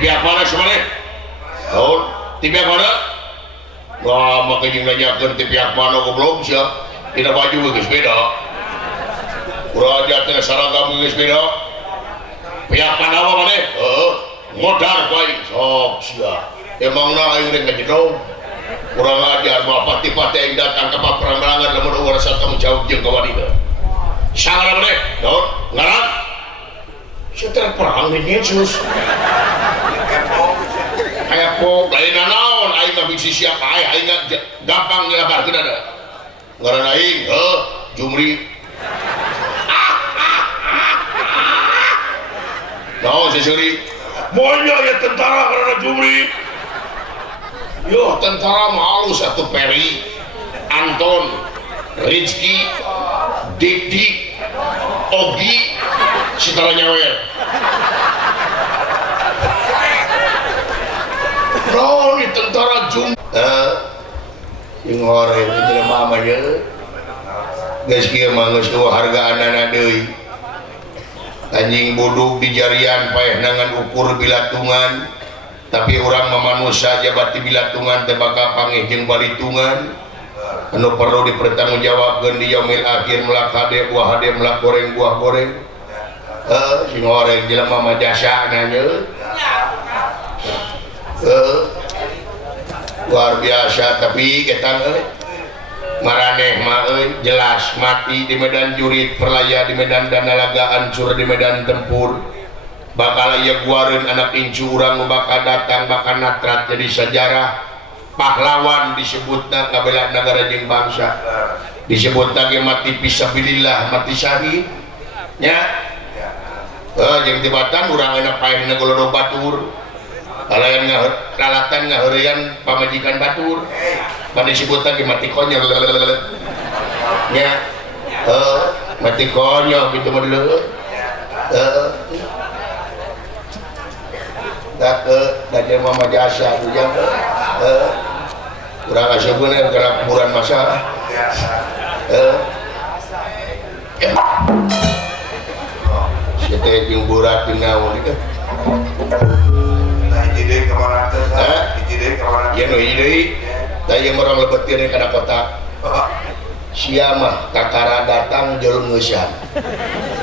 pihak mana sebenarnya? Tahun di pihak mana? Wah, makanya nanyakan di pihak mana goblok sih? Tidak baju guys beda. Kurang aja tidak seragam guys beda. Pihak mana mana? Modal baik, sok siap. Emang nak ayo dengan jedong. Kurang ajar, bapak pati-pati yang datang ke perang-perangan namun orang rasa tanggung jawab jeung kawan itu. Sangat apa deh? Daun, ngarang. Saya perang nih Yesus. Kayak pok, lain naon, aing nggak bisa siapa, aing nggak gampang dilabarkan ada. Ngaran aing, Jumri. Naon sesuri? Monya ya tentara karena Jumri. Yo tentara malu satu Peri, Anton, Rizky, Dik, Ogi, Citra Nyawer. Bro, ini tentara Jum. Yang orang itu tidak mamanya. Guys kia mangus dua harga anak-anak deui. Anjing bodoh di jarian payah nangan ukur bilatungan. Tapi orang memanusia saja bati bilatungan tebaka pangih jeung balitungan anu perlu dipertanggungjawabkeun di yaumil akhir melak hade buah hade melak goreng buah goreng sing goreng jelema mah jasa nanya luar biasa tapi kita maraneh mah jelas mati di medan jurid perlaya di medan danalaga hancur di medan tempur bakal aya guareun anak incu urang bakal datang bakal natrat jadi sejarah pahlawan disebutna ngabela negara jeung bangsa disebutna ge mati fisabilillah mati syahid nya jeung tibatan urang enak paehna golodo batur kalayan lalatan ngaheurean pamajikan batur pan disebutna ge mati konyol nya mati konyol kitu mah dulu dari mama jasa bujang kurang asal bener karena kuburan masalah kita jeung burat tinggal ini kan nah ide kemana tuh ide kemana ya no ide tadi orang lebetin karena kota siamah kakara datang jalur ngusan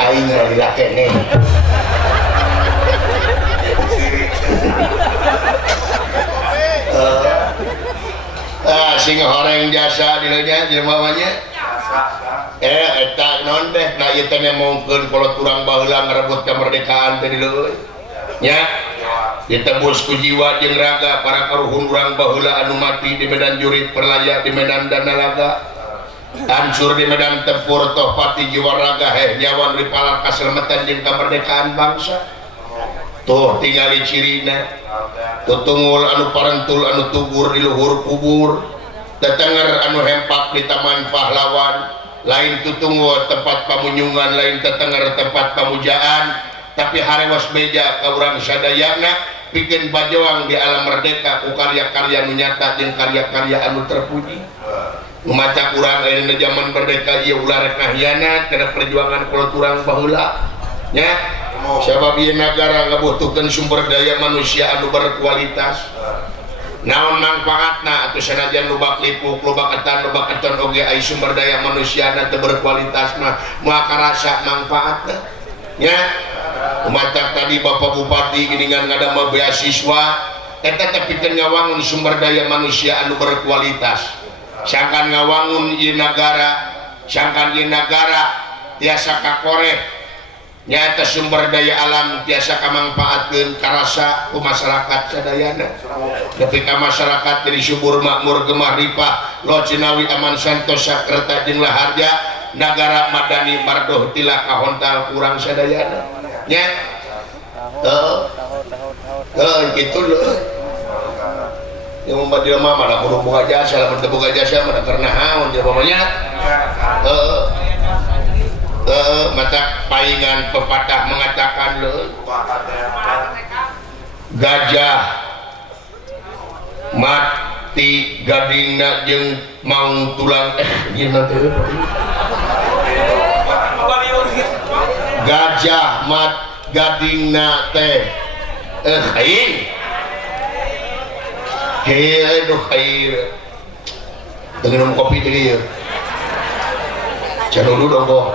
aing ngalila kene sing horeng jasa dilanya jelema-nya eta non teh nah ieu teh ngomongkeun kolot urang baheula ngarebut kemerdekaan teh dileui nya ditebus ku jiwa jeung raga para karuhun urang baheula anu mati di medan jurid perlaya di medan danalaga hancur di medan tempur toh pati jiwa raga nyawa ripalar kaselamatan jeung kemerdekaan bangsa tuh tinggali cirina tutunggul anu parentul anu tugur di luhur kubur tetenger anu hempak di taman pahlawan lain tutunggul tempat pamunyungan lain tetenger tempat pamujaan tapi harewas beja ka urang sadayana pikeun bajoang di alam merdeka ku karya-karya nu nyata jeung karya-karya anu terpuji maca urang ayeuna zaman merdeka ieu ulah rek ngahianat kana perjuangan kolot urang baheula nya sebab ieu nagara ngabutuhkeun sumber daya manusia anu berkualitas naon manfaatna atuh sanajan loba lipuk loba ketan oge aya sumber daya manusia teu berkualitas mah moal karasa manfaatna nya umatak tadi Bapak Bupati geuningan ngadamel beasiswa eta teh pikeun ngawangun sumber daya manusia anu berkualitas sangkan ngawangun ieu nagara tiasa kakoreh nyata sumber daya alam biasa kamangpaatkeun karasa ku masyarakat sadayana tapi ka masyarakat jadi subur makmur gemah ripah lo cinawi aman santosa kereta jeung laharja nagara madani mardoh tila kahontal kurang sadayana nya gitu loh yang membuat dia mah mana kudu boga jasa lamun teu boga jasa mana karena haun jadi pamanya mata paingan pepatah mengatakan le gajah mati gadingna jeung maung tulang gimana teh gajah mat gadingna teh khair aduh khair dengan kopi tadi ya jangan dulu dong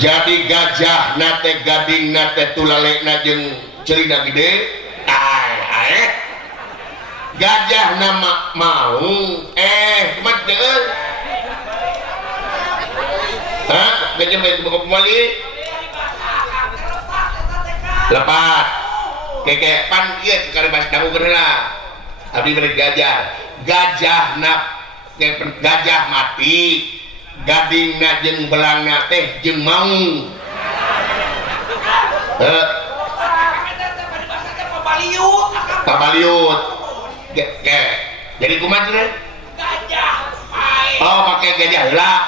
jadi gajah nate gading nate tulalek najeng cerita gede gajah nama mau kumat deh gajah baik kembali lepat kayak pan iya karena pas dangu kenal abdi beri gajah gajah mati gading jeung belangna teh jeung mau pabaliut jadi kumat deh gajah paeh pakai gajah lah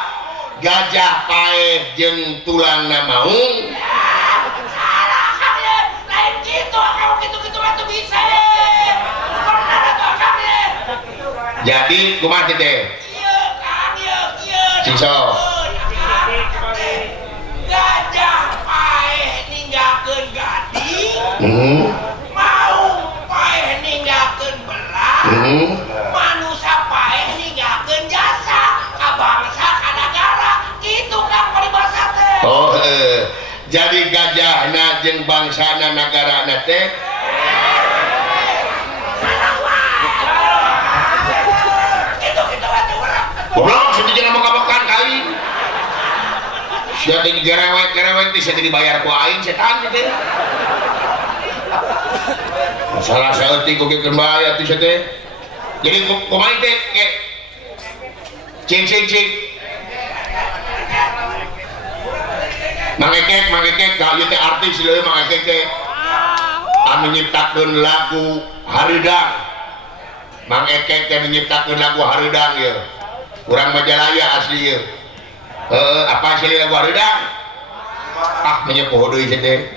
gajah paeh jeung tulangna maung salah kan ya lain gitu kalau gitu atuh bisa bener atuh kan ya jadi kumat teh iya Kang iya singso gajah paeh ninggalkeun gading mau paeh ninggalkeun belang manusia paeh ninggalkeun jasa ka bangsa ka negara kitu Kang paribasa teh jadi gajahna jeung bangsana nagarana teh goblok setuju nama kabakan kali siapa yang gerewek itu siapa dibayar ku aing setan gitu salah seeutik ku geus bayar itu siapa jadi kumaha teh kayak cing mangekek ka ieu teh artis leuh mangekek teh anu nyiptakeun lagu hareudang mangekek teh nyiptakeun lagu hareudang ieu urang Majalaya asli ya apa sih lagu hareudang menyepuh deui teh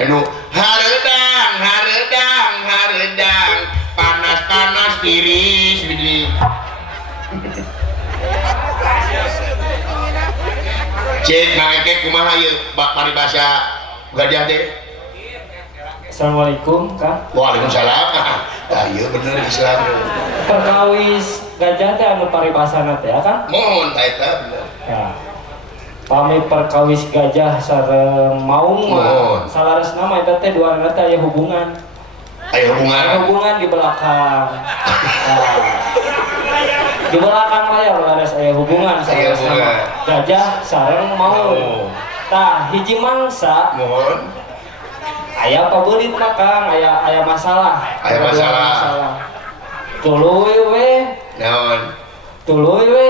anu hareudang panas tiris begini cek ngakek kumaha ieu paribasa gajah teh Assalamualaikum Kang. Waalaikumsalam. Iya bener Islam. Perkawis gajah teh anu paribasana teh Kang? Mohon eta bener. Ya. Pami perkawis gajah sareng maung mah salaresna mah eta teh duana teh aya hubungan. Aya hubungan di belakang. Di belakang aya laras aya hubungan salaresna mah. Gajah sareng maung. Tah hiji mangsa mohon aya pabeulit mah Kang, aya masalah. Aya masalah. Tuluy we. Naon? Tuluy we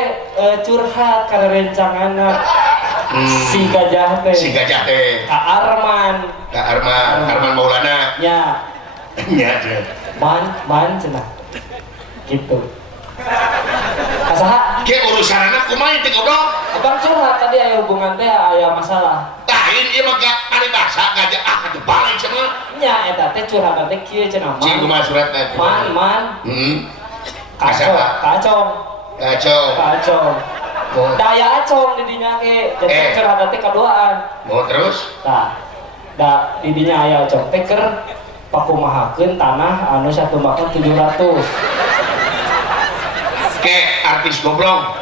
curhat kana rencanganna. Si gajah teh. Ka Arman Maulana. Nya. Nya. Man cenah. Gitu. Kasaha? Ge urusanna kumaha teh goblok? Abang curhat tadi aya hubungan teh aya masalah. Tahin ieu mah paribasa gajah atuh balik cenah. Nya eta teh curhat teh kieu cenah. Cing kumaha surat teh? Man. Kacong. Daya acong di dinya ge, jadi curhat teh kaduaan. Mau terus? Tah. Da di dinya aya acong teh keur pakumahakeun tanah anu 1.700. Ke artis goblok.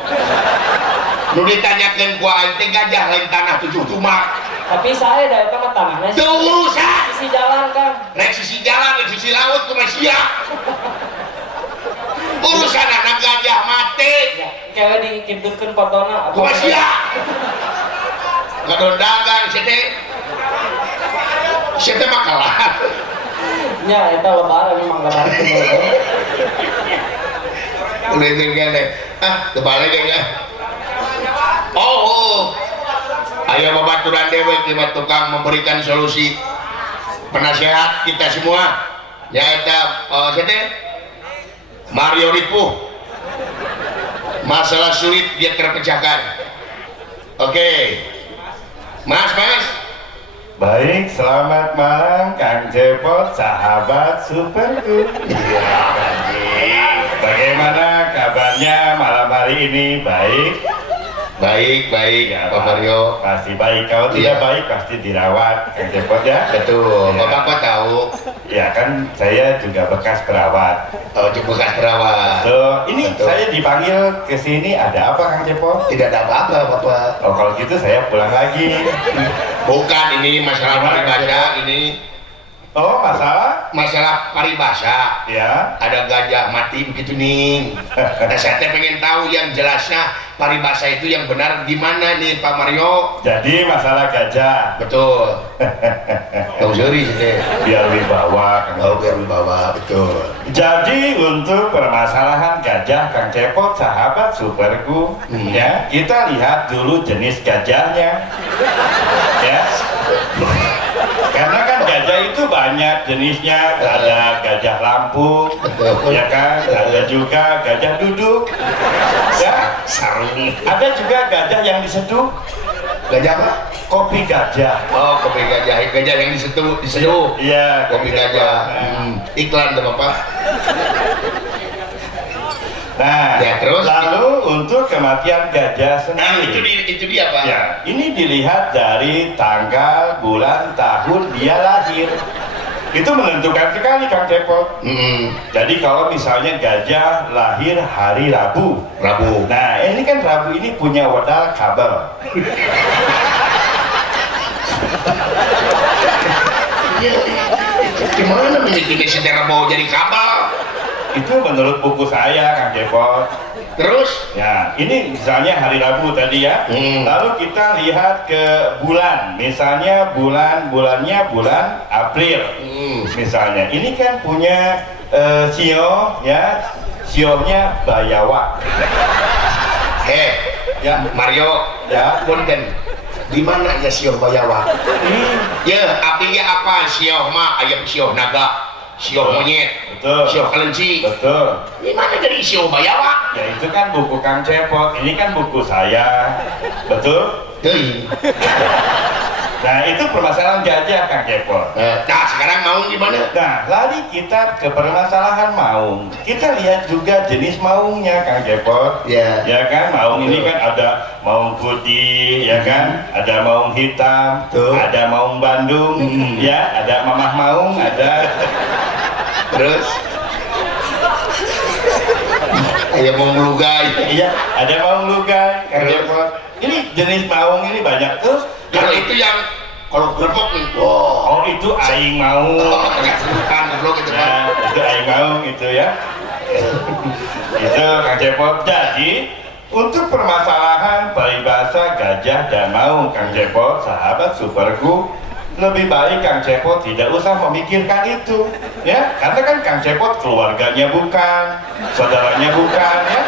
Nu ditanyakeun ku aing teh gajah lain tanah 7 jumak. Tapi saya da eta mah tanahna teu urusan. Sisi jalan Kang. Rek sisi jalan, rek sisi laut kumaha sia. Urusan anak gajah mati. Ya, kayak dikinturkeun fotona. Kumaha sia. Ngadon dagang siete mah kalah. Nya eta lebaran memang lebaran teh. Udah gini kebalik ya. Ayo babaturan dewe kita tukang memberikan solusi penasehat kita semua ya eta siete Mario Ripuh masalah sulit dia terpecahkan. Oke Mas baik, selamat malam Kang Cepot, sahabat Supergood. Iya, baik. Bagaimana kabarnya malam hari ini? Baik. Baik, Ya, Pak Mario. pasti baik. Kalau Iya. tidak baik pasti dirawat, Kang Cepot ya. Betul, Iya. Bapak kok tahu? Ya kan saya juga bekas perawat. Oh, bekas perawat. So, ini Betul. saya dipanggil ke sini ada apa Kang Cepot? Tidak ada apa-apa, Bapak. Oh kalau gitu saya pulang lagi. Bukan, ini masalah Gimana, paribasa, ini Oh masalah? masalah paribasa. Ya. Ada gajah mati begitu nih. Nah, saya teh pengen tahu yang jelasnya paribasa itu yang benar di mana nih, Pak Mario? Jadi masalah gajah Betul. Tahu seri sih teh. biar wibawa Kang Tahu biar wibawa, betul. Jadi untuk permasalahan gajah Kang Cepot sahabat superku ya kita lihat dulu jenis gajahnya ya karena kan gajah itu banyak jenisnya ada gajah Lampung ya kan ada juga gajah duduk ya Sarung. ada juga gajah yang diseduh Gajah apa? kopi gajah Oh, kopi gajah. Gajah yang diseduh. iya Kopi gajah. Iklan tuh, Bapak. nah Ya, terus? lalu untuk kematian gajah Nah, sendiri itu dia, Pak. ya, ini dilihat dari tanggal, bulan, tahun dia lahir. Itu menentukan sekali Kang Cepot. Jadi kalau misalnya gajah lahir hari Rabu. Rabu. Nah, ini kan Rabu ini punya wedal kabel. Gimana bikin sejarah mau jadi kapal? Itu menurut buku saya Kang Cepot. Terus? Ya, ini misalnya hari Rabu tadi ya. Lalu kita lihat ke bulan. Misalnya bulannya bulan April. Misalnya, ini kan punya sio ya. Sionya Bayawa. Ya, Mario. Ya. Punten. Di mana ya sioh Bayawa? Ya, artinya apa sioh mah? Ayam sioh naga, sioh monyet, Betul. sioh kelinci. Betul. Di mana dari sioh Bayawa? Ya itu kan buku Kang Cepot, ini kan buku saya, betul? Hei. Nah itu permasalahan gajah Kang Cepot. Nah, sekarang mau gimana? Nah lari kita ke permasalahan maung. Kita lihat juga jenis maungnya Kang Cepot. Ya. Ya kan maung ini kan ada maung putih, ya kan, ada maung hitam, Tuh. ada maung Bandung, ya, ada mamah maung, ada. Terus? Ayam mau melugai. Iya, ada maung lugai, Kang Terus? Cepot. Ini jenis maung ini banyak terus. Kalau itu yang kalau gerbok nih, wow. Oh itu aing maung. Nggak sebutan gerbok itu kan. Nah, itu aing maung itu ya. Itu Kang Cepot. Jadi untuk permasalahan paribasa gajah dan maung Kang Cepot, sahabat superku, lebih baik Kang Cepot tidak usah memikirkan itu ya karena kan Kang Cepot keluarganya bukan, saudaranya bukan ya.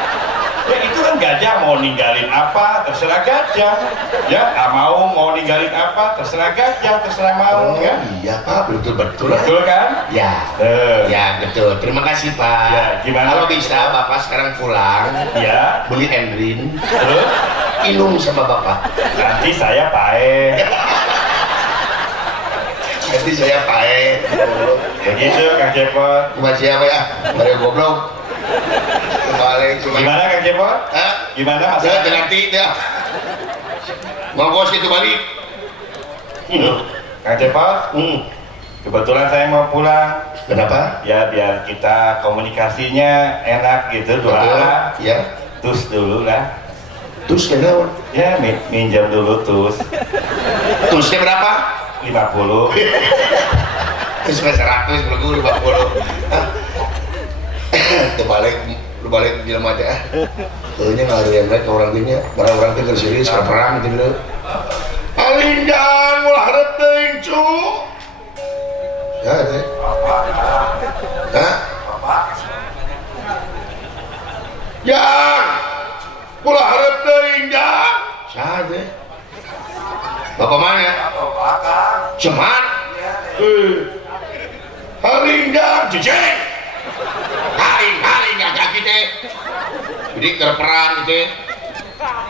Ya itu kan gajah mau ninggalin apa terserah gajah ya, maung mau ninggalin apa terserah gajah, terserah maung ya. Iya, Pak, betul. Betul kan? Ya. Ya, betul. Terima kasih, Pak. Ya, gimana? Kalau bisa Bapak sekarang pulang, Ya. beli Endrin, Terus minum sama Bapak. nanti saya pae. Nanti saya pae. Begitu Kang Cepot. Cuma siapa ya? Mario goblok. Kembali cuma. Gimana Kang Cepot? Hah? Gimana Saya masalahnya? nanti ya. Ngongkos itu balik. Kang Cepot, kebetulan saya mau pulang. Kenapa? Ya biar kita komunikasinya enak gitu dua Betul. arah. Ya. Tus dulu lah. Terus kenapa? Ya minjam dulu tus Terusnya berapa? 50. Terus 100, belum 50. Lu balik bilang aja. Kayaknya nggak ada yang lain ke orang ini. Orang-orang itu serius ke perang gitu dulu. Alindang ulah reteng cu. Ya, itu. Hah? Jang, ulah reteng jang. Siapa? Bapak mana? Cuman. Haringga jejeng. Haring ya kita. Jadi kerperan gitu.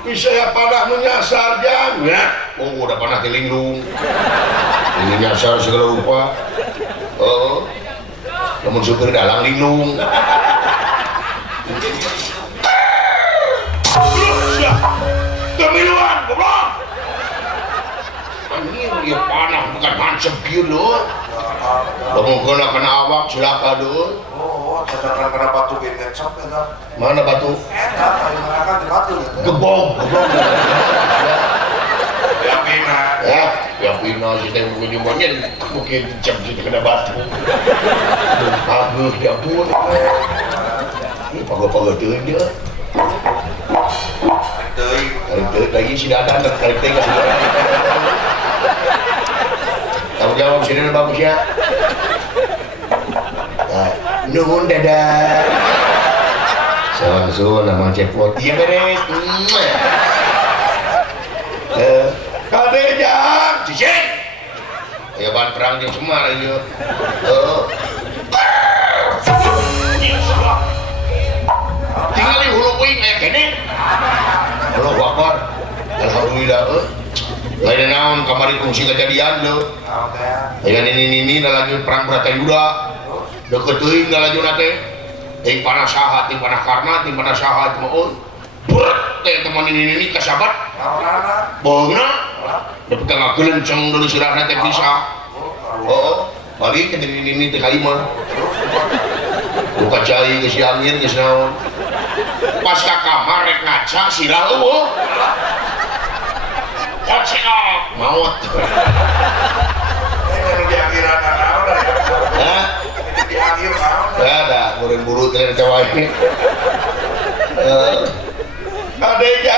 Bisa ya pada menyasar jam ya. Oh udah pernah telinglung. Ini nyasar segala rupa. Oh. Namun supir dalang linglung. Pemiluan, goblok. Anjir, ya panah bukan mancep gitu. Kamu kena awak silakan dulu. Oh, sedangkan kena batu gini sok itu. Mana batu? Enak, tadi mana kan di batu gitu. Gebong. Ya pina. Ya pina kita mungkin mungkin jam kita kena batu. Aduh, ya ampun. Ini pago-pago tuh dia. Tarik lagi si Dadan dan tarik tengah si Dadan. Tanggung jawab sini bagus ya. Nuhun Dadan. Langsung nama cepot dia beres. Kadejang, cicing. Ya bahan perang yang Semar ya. Tinggal di hulu puing kayak gini. Allahu Akbar. Alhamdulillah. Lain naon kamari fungsi kejadian lo. Ayan ini lagi perang Bratayuda. Deket teuing lagi nate. Ting panah saha, ting panah karna, ting panah saha mau. Berat teh teman ini kasabat. Beuna. Dapat ngagelenceng dulu sirahna teh bisa. Oh, balik ke ini teh kalima. Buka cai geus angin geus naon. Pas ka kamar rek ngaca sirah eueuh. Kocek maut. Ini di akhiran naon ya? Hah? Di akhir naon? Ada, buru-buru teh teh wae. Kadejang